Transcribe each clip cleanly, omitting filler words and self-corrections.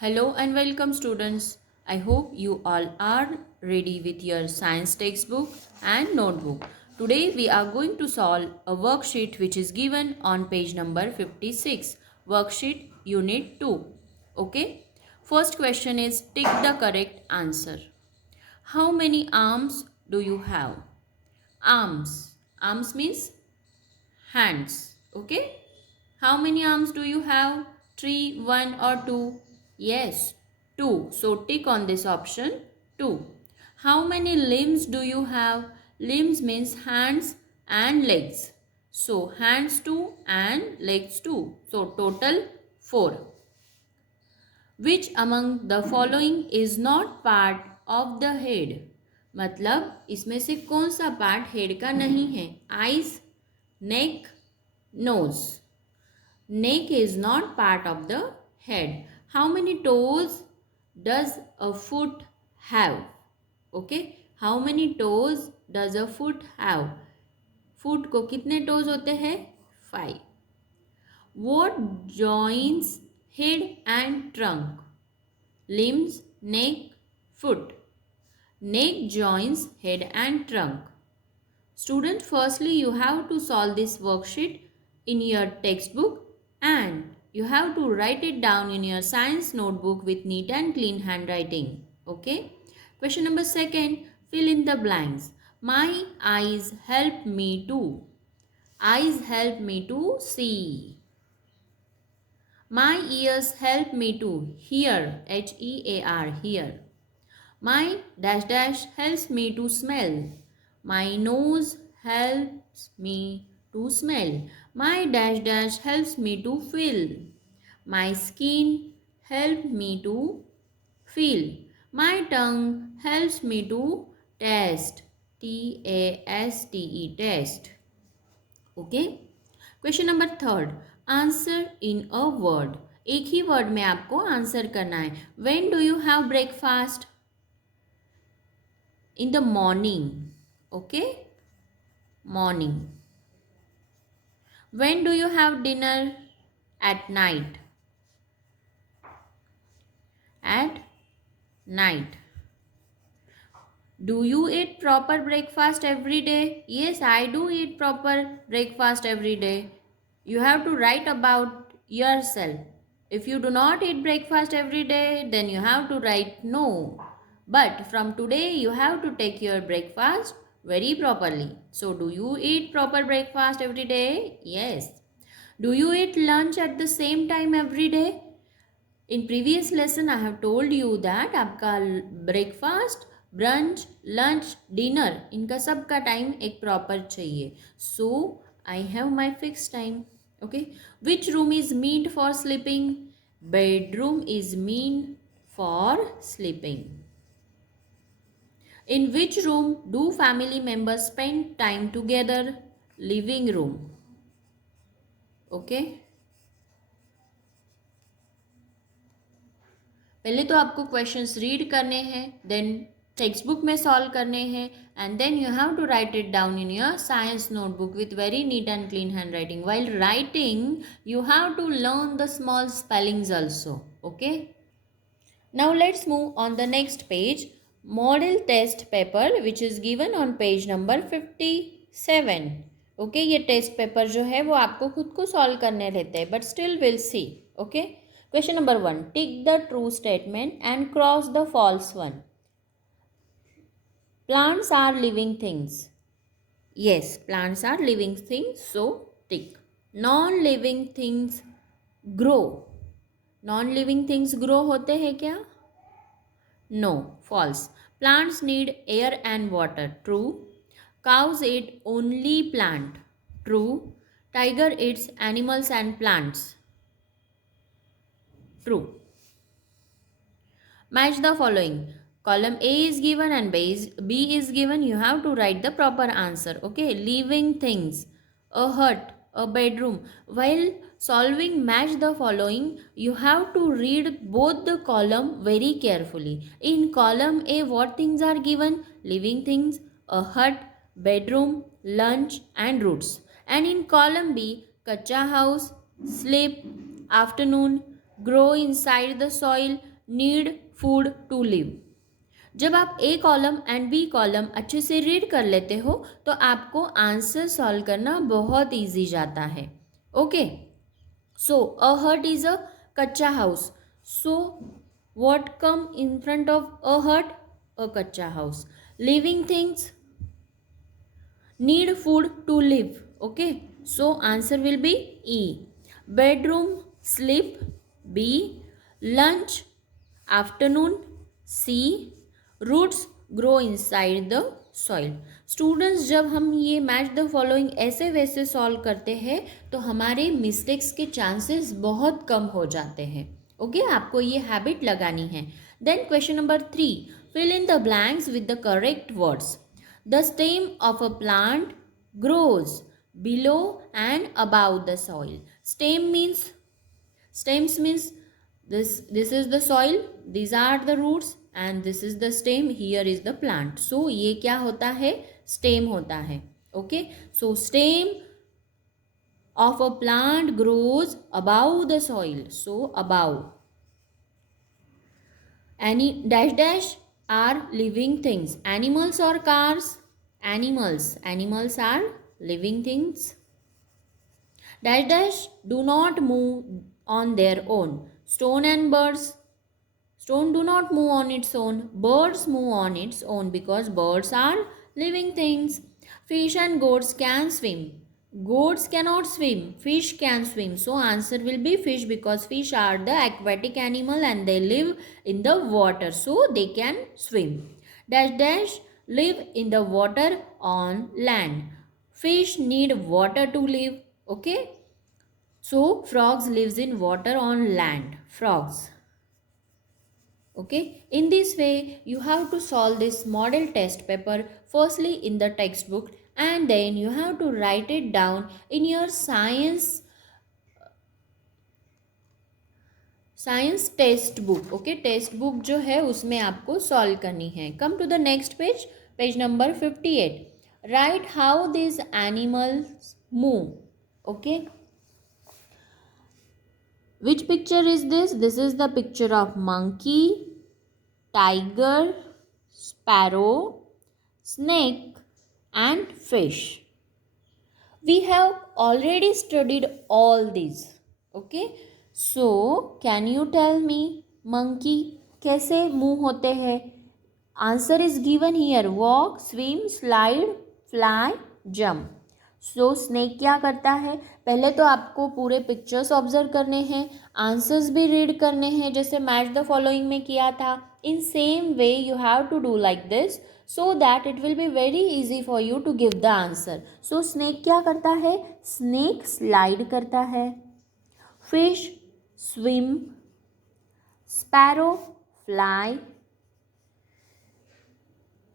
Hello and welcome students. I hope you all are ready with your science textbook and notebook. Today we are going to solve a worksheet which is given on page number 56. Worksheet unit 2. Okay. First question is tick the correct answer. How many arms do you have? Arms. Arms means hands. Okay. How many arms do you have? 3, 1 or 2? Yes, 2. So tick on this option 2. How many limbs do you have? Limbs means hands and legs. So hands 2 and legs 2. So total 4. Which among the following is not part of the head? मतलब इसमें से कौन सा part head का नहीं है? Eyes, neck, nose. Neck is not part of the head. How many toes does a foot have? Okay. How many toes does a foot have? Foot को कितने toes होते हैं? 5. What joins head and trunk? Limbs, neck, foot. Neck joins head and trunk. Student, firstly you have to solve this worksheet in your textbook and you have to write it down in your science notebook with neat and clean handwriting. Okay. Question number 2, fill in the blanks. My eyes help me to. Eyes help me to see. My ears help me to hear. Hear, hear. My dash dash helps me to smell. My nose helps me to smell. My dash dash helps me to feel. My skin helps me to feel. My tongue helps me to taste. Taste, taste. Okay. Question number 3, answer in a word. एक ही word में आपको answer करना है. When do you have breakfast? In the morning. Okay. Morning. When do you have dinner? At night. At night. Do you eat proper breakfast every day? Yes, I do eat proper breakfast every day. You have to write about yourself. If you do not eat breakfast every day, then you have to write no. But from today, you have to take your breakfast very properly. So, do you eat proper breakfast every day? Yes. Do you eat lunch at the same time every day? In previous lesson, I have told you that आपका breakfast, brunch, lunch, dinner इनका सब का time एक proper चाहिए. So I have my fixed time. Okay. Which room is meant for sleeping? Bedroom is meant for sleeping. In which room do family members spend time together? Living room. Okay. पहले तो आपको questions read करने हैं, then text book में solve करने हैं and then you have to write it down in your science notebook with very neat and clean hand writing. While writing you have to learn the small spellings also. Okay. Now let's move on the next page. Model test paper which is given on page number 57. Okay. ये test paper जो है वो आपको खुद को solve करने रहते हैं, but still will see. Okay. Question number 1. Tick the true statement and cross the false one. Plants are living things. Yes, plants are living things. So, tick. Non-living things grow. Non-living things grow होते हैं क्या? No, false. Plants need air and water. True. Cows eat only plant. True. Tiger eats animals and plants. True. Match the following. Column A is given and B is given. You have to write the proper answer. Okay. Living things. A hut. A bedroom. While solving match the following, you have to read both the column very carefully. In column A, what things are given? Living things, a hut, bedroom, lunch and roots. And in column B, kacha house, sleep, afternoon, grow inside the soil, need food to live. जब आप ए column and B column अच्छे से read कर लेते हो तो आपको answer solve करना बहुत इजी जाता है. ओके, सो अ हट इज अ कच्चा house. So what come in front of a hut? A kacha house. Living things need food to live. Okay, so answer will be E. Bedroom, sleep. B. Lunch, afternoon. C. Roots grow inside the soil. Students, जब हम ये match the following ऐसे वैसे solve करते हैं तो हमारे mistakes के चांसेस बहुत कम हो जाते हैं. ओके, आपको ये हैबिट लगानी है. Then question number 3, fill in the blanks with the correct words. The stem of a plant grows below and above the soil. Stems means this is the soil, these are the roots and this is the stem, here is the plant. So ये क्या होता है? Stem होता है. Okay, so stem of a plant grows above the soil. So above. Any dash dash are living things. Animals or cars? Animals are living things. Dash dash do not move on their own. Stone and birds. Stone do not move on its own. Birds move on its own because birds are living things. Fish and goats can swim. Goats cannot swim. Fish can swim. So answer will be fish because fish are the aquatic animal and they live in the water. So they can swim. Dash dash live in the water on land. Fish need water to live. Okay. So frogs lives in water on land. Frogs. Okay, in this way you have to solve this model test paper firstly in the textbook and then you have to write it down in your science text book. Okay, text book जो है उसमें आपको solve करनी है. Come to the next page, page number 58. Write how this animals move. Okay, which picture is this? This is the picture of monkey, tiger, sparrow, snake and fish. We have already studied all these. Okay, so can you tell me monkey कैसे move होते हैं? Answer is given here. Walk, swim, slide, fly, jump. So snake क्या करता है? पहले तो आपको पूरे पिक्चर्स ऑब्जर्व करने हैं, आंसर्स भी रीड करने हैं जैसे मैच द फॉलोइंग में किया था. In same way you have to do like this so that it will be very easy for you to give the answer. So snake क्या करता है? स्नेक स्लाइड करता है. Fish swim, sparrow fly.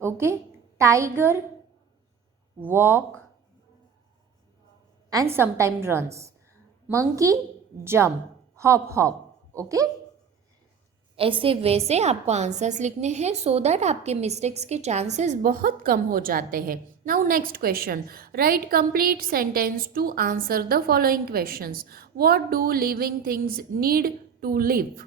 Okay, tiger walk and sometimes runs. Monkey jump, hop hop. Okay, ऐसे वैसे आपको answers लिखने हैं सो दैट आपके मिस्टेक्स के चांसेस बहुत कम हो जाते हैं. Now next question. Write complete sentence to answer the following questions. What do living things need to live?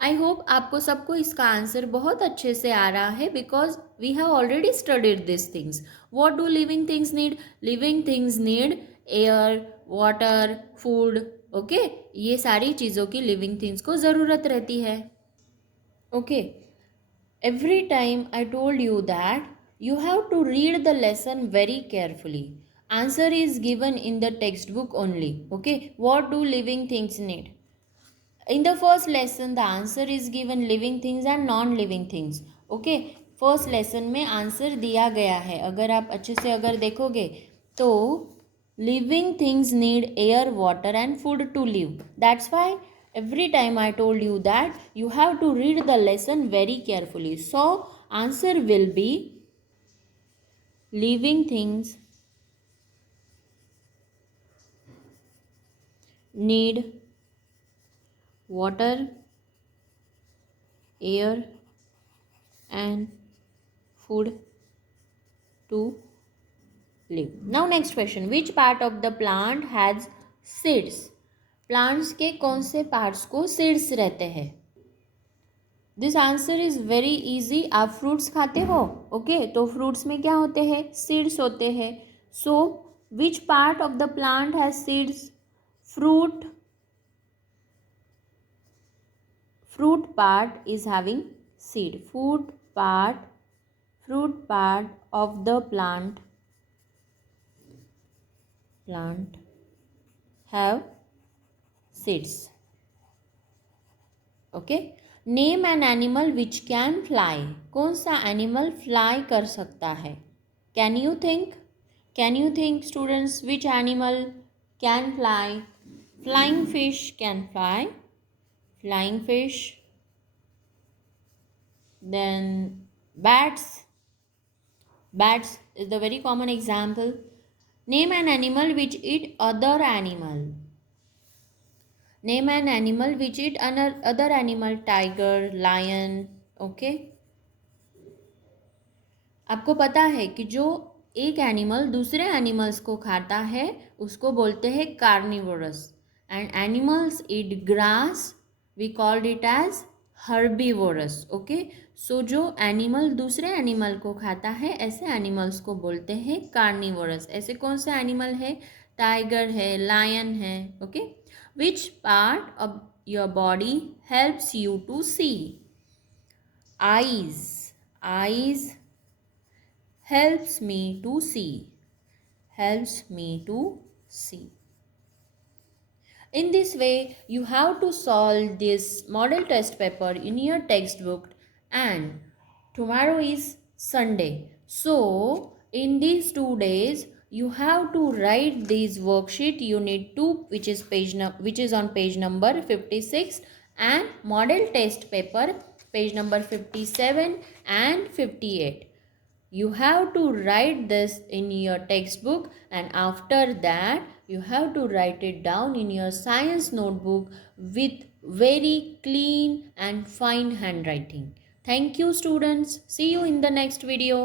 I hope आपको सबको इसका आंसर बहुत अच्छे से आ रहा है because we have already studied this things. What do living things need? Living things need air, water, food. Okay, ये सारी चीज़ों की लिविंग थिंग्स को ज़रूरत रहती है. Okay, every time I told you that you have to read the lesson very carefully. Answer is given in the textbook only. Okay, what do living things need? In the first lesson the answer is given living things and non living things. Okay, first lesson में answer दिया गया है. अगर आप अच्छे से अगर देखोगे तो living things need air, water and food to live. That's why every time I told you that you have to read the lesson very carefully. So answer will be living things need water, air and food to live. Now next question. Which part of the plant has seeds? Plants के कौन से parts को seeds रहते हैं? This answer is very easy. आप fruits खाते हो, okay तो फ्रूट्स में क्या होते हैं? सीड्स होते हैं। So which part of the plant has seeds? Fruit part is having seed. Fruit part of the plant have seeds. Okay. Name an animal which can fly. कौन सा एनिमल फ्लाई कर सकता है? Can you think students which animal can fly? Flying fish can fly. Flying fish. Then bats is the very common example. Name an animal which eat other animal. Name an animal which eat other animal. Tiger, lion. Okay. आपको पता है कि जो एक animal दूसरे animals को खाता है उसको बोलते हैं carnivorous. And animals eat grass, we called it as herbivorous. Okay. So जो एनिमल दूसरे एनिमल को खाता है ऐसे एनिमल्स को बोलते हैं कार्निवोरस. ऐसे कौन से एनिमल है? टाइगर है, लायन है. Okay. Which part of your body helps you to see? Eyes helps me to see. In this way, you have to solve this model test paper in your textbook, and tomorrow is Sunday. So, in these 2 days, you have to write this worksheet unit 2 which is on page number 56, and model test paper page number 57 and 58. You have to write this in your textbook, and after that you have to write it down in your science notebook with very clean and fine handwriting. Thank you students. See you in the next video.